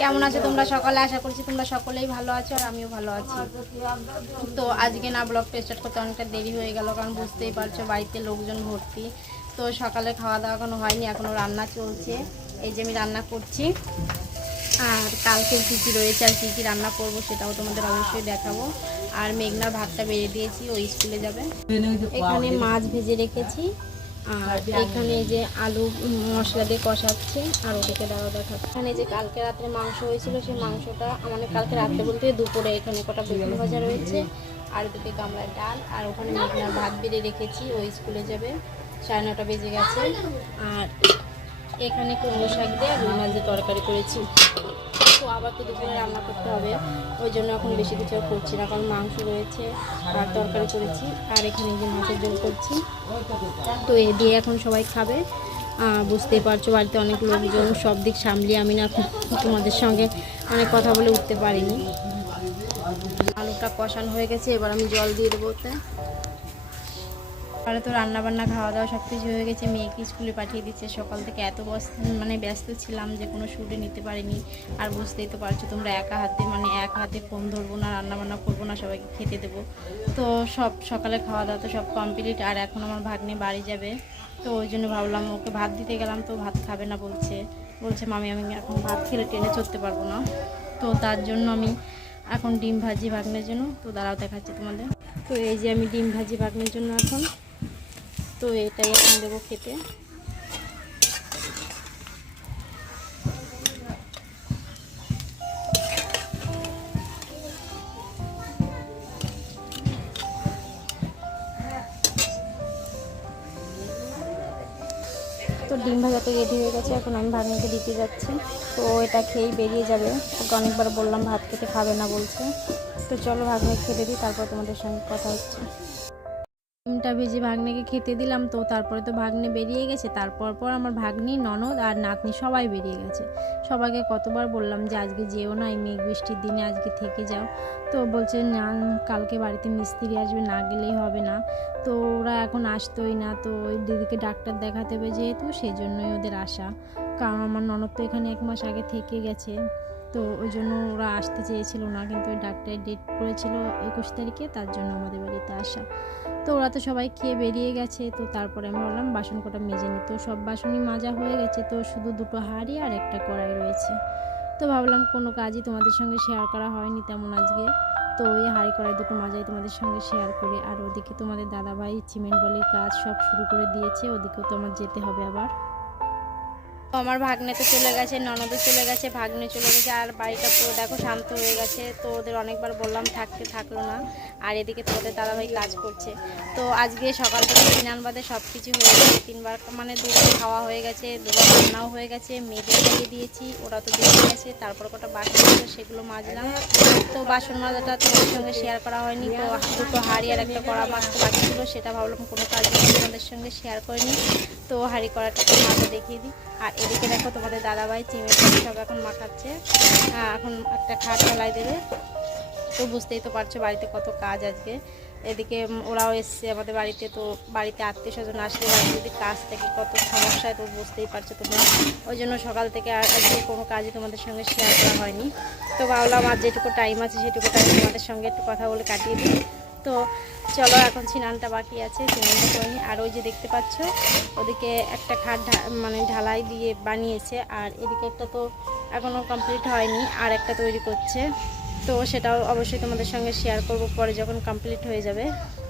কেমন আছো তোমরা সকালে? আশা করছি তোমরা সকলেই ভালো আছো আর আমিও ভালো আছি। তো আজকে না ব্লগটা স্টার্ট করতে অনেকটা দেরি হয়ে গেল, কারণ বুঝতেই পারছ বাড়িতে লোকজন ভর্তি। তো সকালে খাওয়া দাওয়া এখনও হয়নি এখনও রান্না চলছে। এই যে আমি রান্না করছি, আর কালকে কী কী রয়েছে আর কী কী রান্না করব সেটাও তোমাদের অবশ্যই দেখাবো। আর মেঘনার ভাতটা বেড়ে দিয়েছি ওই স্কুলে যাবে। এখানে মাছ ভেজে রেখেছি। আর এখানে যে আলু মশলা দিয়ে কষাচ্ছি আর ওদিকে দাঁড়া দেখাচ্ছি। এখানে যে কালকে রাত্রে মাংস হয়েছিল সেই মাংসটা আমাদের কালকে রাত্রে বলতে দুপুরে এখানে কটা বেগুন ভাজা রয়েছে আর এদিকে গামলার ডাল আর ওখানে মেঘনার ভাত বেড়ে রেখেছি ওই স্কুলে যাবে সাড়ে নটা বেজে গেছে। আর এখানে কুমড়ো শাক দিয়ে রুই মাছ দিয়ে তরকারি করেছি। আবার তো দুপুরে রান্না করতে হবে। ওই জন্য এখন বেশি কিছু করছি না, কারণ মাংস রয়েছে আর তরকারি করেছি, আর এখানে যে মাছের ঝোল করছি। তো এ দিয়ে এখন সবাই খাবে। বুঝতেই পারছ, বাড়িতে অনেক লোকজন, সব দিক সামলিয়ে আমি না তোমাদের সঙ্গে অনেক কথা বলে উঠতে পারিনি। আলুটা কষানো হয়ে গেছে, এবার আমি জল দিয়ে দেবো ওতে। তাহলে তো রান্না বান্না খাওয়া দাওয়া সব কিছু হয়ে গেছে। মেয়েকে স্কুলে পাঠিয়ে দিচ্ছে। সকাল থেকে এত মানে ব্যস্ত ছিলাম যে কোনো শুটে নিতে পারিনি। আর বুঝতেই তো পারছ, তোমরা একা হাতে মানে এক হাতে ফোন ধরবো না রান্না বান্না করব না, সবাইকে খেতে দেবো। তো সব সকালে খাওয়া দাওয়া তো সব কমপ্লিট আর এখন আমার ভাগ্নে বাড়ি যাবে। তো ওই জন্য ভাবলাম ওকে ভাত দিতে গেলাম, তো ভাত খাবে না বলছে। বলছে, মামি, আমি এখন ভাত খেলে টেনে চড়তে পারব না। তো তার জন্য আমি এখন ডিম ভাজি ভাগ্নের জন্য, তো দাঁড়াও দেখাচ্ছি তোমাদের। তো এই যে আমি ডিম ভাজি ভাগ্নের জন্য এখন তো এটাই এখন দেবো খেতে। তো ডিম ভাজা তো রেডি হয়ে গেছে, এখন আমি ভাগ্নিকে দিতে যাচ্ছি। তো এটা খেয়েই বেরিয়ে যাবে। ওকে অনেকবার বললাম, ভাত খেতে খাবে না বলছে। তো চলো ভাগ্নে খেতে দিই, তারপর তোমাদের সঙ্গে কথা হচ্ছে। ডিমটা ভেজে ভাগ্নেকে খেতে দিলাম তো তারপরে তো ভাগ্নে বেরিয়ে গেছে। তারপর পর আমার ভাগ্নি, ননদ আর নাতনি সবাই বেরিয়ে গেছে। সবাইকে কতবার বললাম যে আজকে যেও না এই মেঘ বৃষ্টির দিনে, আজকে থেকে যাও। তো বলছে, না, কালকে বাড়িতে মিস্ত্রি আসবে, না গেলেই হবে না। তো ওরা এখন আসতোই না। তো ওই দিদিকে ডাক্তার দেখাতে হবে যেহেতু সেই জন্যই ওদের আসা। কারণ আমার ননদ তো এখানে এক মাস আগে থেকে গেছে। তো ওই জন্য ওরা আসতে চেয়েছিল না, কিন্তু ওই ডাক্তারের ডেট পড়েছিল একুশ তারিখে, তার জন্য আমাদের বাড়িতে আসা। তো ওরা তো সবাই খেয়ে বেরিয়ে গেছে, তো তারপরে আমি ভাবলাম বাসন কটা মেজে নিই তো সব বাসনই মাজা হয়ে গেছে, তো শুধু দুটো হাঁড়ি আর একটা কড়াই রয়েছে। তো ভাবলাম কোনো কাজই তোমাদের সঙ্গে শেয়ার করা হয়নি তেমন আজকে। তো ওই হাঁড়ি কড়াই দুটো মাজাই তোমাদের সঙ্গে শেয়ার করি। আর ওদিকে তোমাদের দাদাভাই সিমেন্ট বালির কাজ সব শুরু করে দিয়েছে, ওদিকেও তো আমার যেতে হবে আবার। আমার ভাগ্নে তো চলে গেছে, ননদও চলে গেছে, ভাগ্নে চলে গেছে, আর বাড়িটা পুরো দেখো শান্ত হয়ে গেছে। তো ওদের অনেকবার বললাম থাকতে থাকল না, আর এদিকে তো ওদের দাদাভাই কাজ করছে। তো আজকে সকাল থেকে স্নান বাদে সব কিছু হয়ে গেছে, তিনবার মানে দুবার খাওয়া হয়ে গেছে, দুবার রান্নাও হয়ে গেছে, মেয়েদের খাইয়ে দিয়েছি, ওরা তো দেখে গেছে, তারপর কটা বাসন ছিল সেগুলো মাজলাম। তো বাসন মাজাটা তোমাদের সঙ্গে শেয়ার করা হয়নি, তো দুটো হাঁড়ি আর একটা কড়া মাজতে বাকি ছিল, সেটা ভাবলাম কোনো কাজ তোমাদের সঙ্গে শেয়ার করিনি তো হাঁড়ি কড়াটা মাজা দেখিয়ে দিই, আর এদিকে দেখো তোমাদের দাদাভাই চিমের সব এখন মাখাচ্ছে। এখন একটা খাট ফেলাই দেবে। তো বুঝতেই তো পারছ বাড়িতে কত কাজ আজকে। এদিকে ওরাও এসছে আমাদের বাড়িতে। তো বাড়িতে আত্মীয় স্বজন আসলে যদি কাজ থেকে কত সমস্যা তো বুঝতেই পারছ তোমরা। ওই জন্য সকাল থেকে আর আজকে কোনো কাজই তোমাদের সঙ্গে শেয়ার করা হয়নি। তো ভাবলাম আর যেটুকু টাইম আছে সেটুকু টাইম তোমাদের সঙ্গে একটু কথা বলে কাটিয়ে দিই। তো চলো এখন ছিনানটা বাকি আছে স্নানটা করে নিই। আর ওই যে দেখতে পাচ্ছ, ওদিকে একটা খাট মানে ঢালাই দিয়ে বানিয়েছে, আর এদিকে একটা তো এখনও কমপ্লিট হয়নি, আর একটা তৈরি করছে। তো সেটাও অবশ্যই তোমাদের সঙ্গে শেয়ার করব, পরে যখন কমপ্লিট হয়ে যাবে।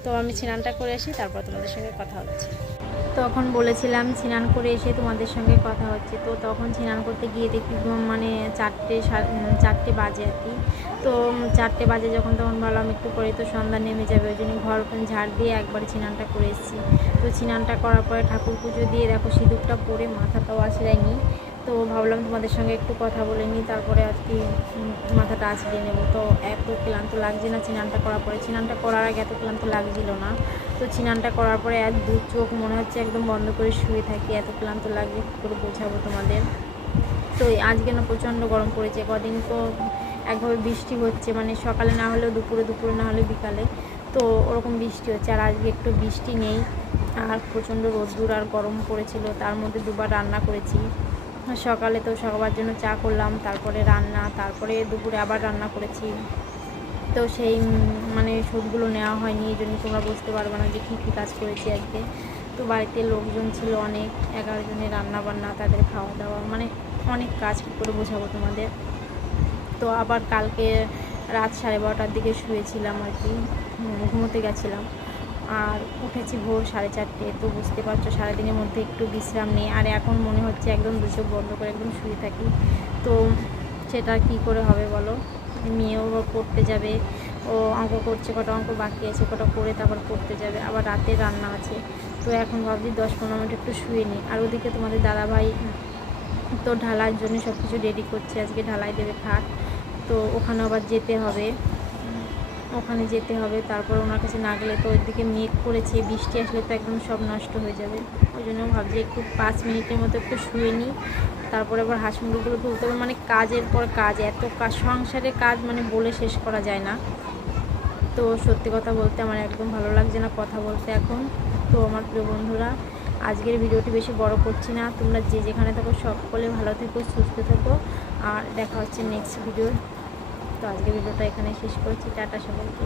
তো আমি ছিনানটা করে আসি, তারপর তোমাদের সঙ্গে কথা হচ্ছে তখন বলেছিলাম, স্নান করে এসে তোমাদের সঙ্গে কথা হচ্ছে। তো তখন স্নান করতে গিয়ে দেখি মানে চারটে চারটে বাজে আর কি। তো চারটে বাজে যখন তখন ভাবলাম একটু পরে তো সন্ধ্যা নেমে যাবে, ওই জন্য ঘর ঝাড় দিয়ে একবার স্নানটা করে এসেছি। তো স্নানটা করার পরে ঠাকুর পুজো দিয়ে দেখো সিঁদুরটা পরে মাথাটাও আছড়াইনি তো ভাবলাম তোমাদের সঙ্গে একটু কথা বলে নিই তারপরে আর কি উম, মাথাটা আছড়িয়ে নেব। তো এত ক্লান্ত লাগছে না চিনানটা করার পরে। চিনানটা করার আগে এত ক্লান্ত লাগছিল না। তো চিনানটা করার পরে এক দু চোখ মনে হচ্ছে একদম বন্ধ করে শুয়ে থাকি এত ক্লান্ত লাগছে কী করে বোঝাবো তোমাদের? তো আজকে না প্রচণ্ড গরম পড়েছে কদিন তো একভাবে বৃষ্টি হচ্ছে মানে সকালে না হলেও দুপুরে দুপুরে না হলে বিকালে। তো ওরকম বৃষ্টি হচ্ছে আর আজকে একটু বৃষ্টি নেই। আর প্রচণ্ড রোদ্দুর আর গরম পড়েছিল তার মধ্যে দুবার রান্না করেছি। সকালে তো সবার জন্য চা করলাম, তারপরে রান্না, তারপরে দুপুরে আবার রান্না করেছি। তো সেই মানে সবগুলো নেওয়া হয়নি, এই জন্য তোমরা বুঝতে পারবে না যে কী কী কাজ করেছি আজকে। তো বাড়িতে লোকজন ছিল অনেক, এগারো জনের রান্না বান্না তাদের খাওয়া দাওয়া মানে অনেক কাজ করে বোঝাবো তোমাদের। তো আবার কালকে রাত সাড়ে বারোটার দিকে শুয়েছিলাম আর কি, ঘুমোতে গেছিলাম। আর উঠেছি ভোর সাড়ে চারটে, তো বুঝতে পারছ সারাদিনের মধ্যে একটু বিশ্রাম নেই। আর এখন মনে হচ্ছে একদম দু চোখ বন্ধ করে একদম শুয়ে থাকি। তো সেটা কি করে হবে বলো? মেয়েও পড়তে যাবে, ও অঙ্ক করছে, কটা অঙ্ক বাকি আছে, কটা করে তারপর পড়তে যাবে, আবার রাতে রান্না আছে। তো এখন ভাবছি দশ পনেরো মিনিট একটু শুয়ে নিই। আর ওদিকে তোমাদের দাদাভাই, তো ঢালার জন্য সব কিছু রেডি করছে, আজকে ঢালাই দেবে খাট তো ওখানে আবার যেতে হবে। ওখানে যেতে হবে, তারপর ওনার কাছে না গেলে তো ওইদিকে মেঘ করেছে, বৃষ্টি আসলে তো একদম সব নষ্ট হয়ে যাবে। ওই জন্য ভাবছি একটু পাঁচ মিনিটের মতো একটু শুয়ে নিই, তারপরে আবার হাঁস মুরগিগুলো তুলতে হবে। মানে কাজের পর কাজ, এত কাজ সংসারে কাজ মানে বলে শেষ করা যায় না। তো সত্যি কথা বলতে আমার একদম ভালো লাগছে না কথা বলতে এখন। তো আমার প্রিয় বন্ধুরা, আজকের ভিডিওটি বেশি বড় করছি না। তোমরা যে যেখানে থাকো, সকলে ভালো থেকো, সুস্থ থেকো। আর দেখা হচ্ছে নেক্সট ভিডিও তো আজকের ভিডিওটা এখানে শেষ করছি টাটা সবাইকে।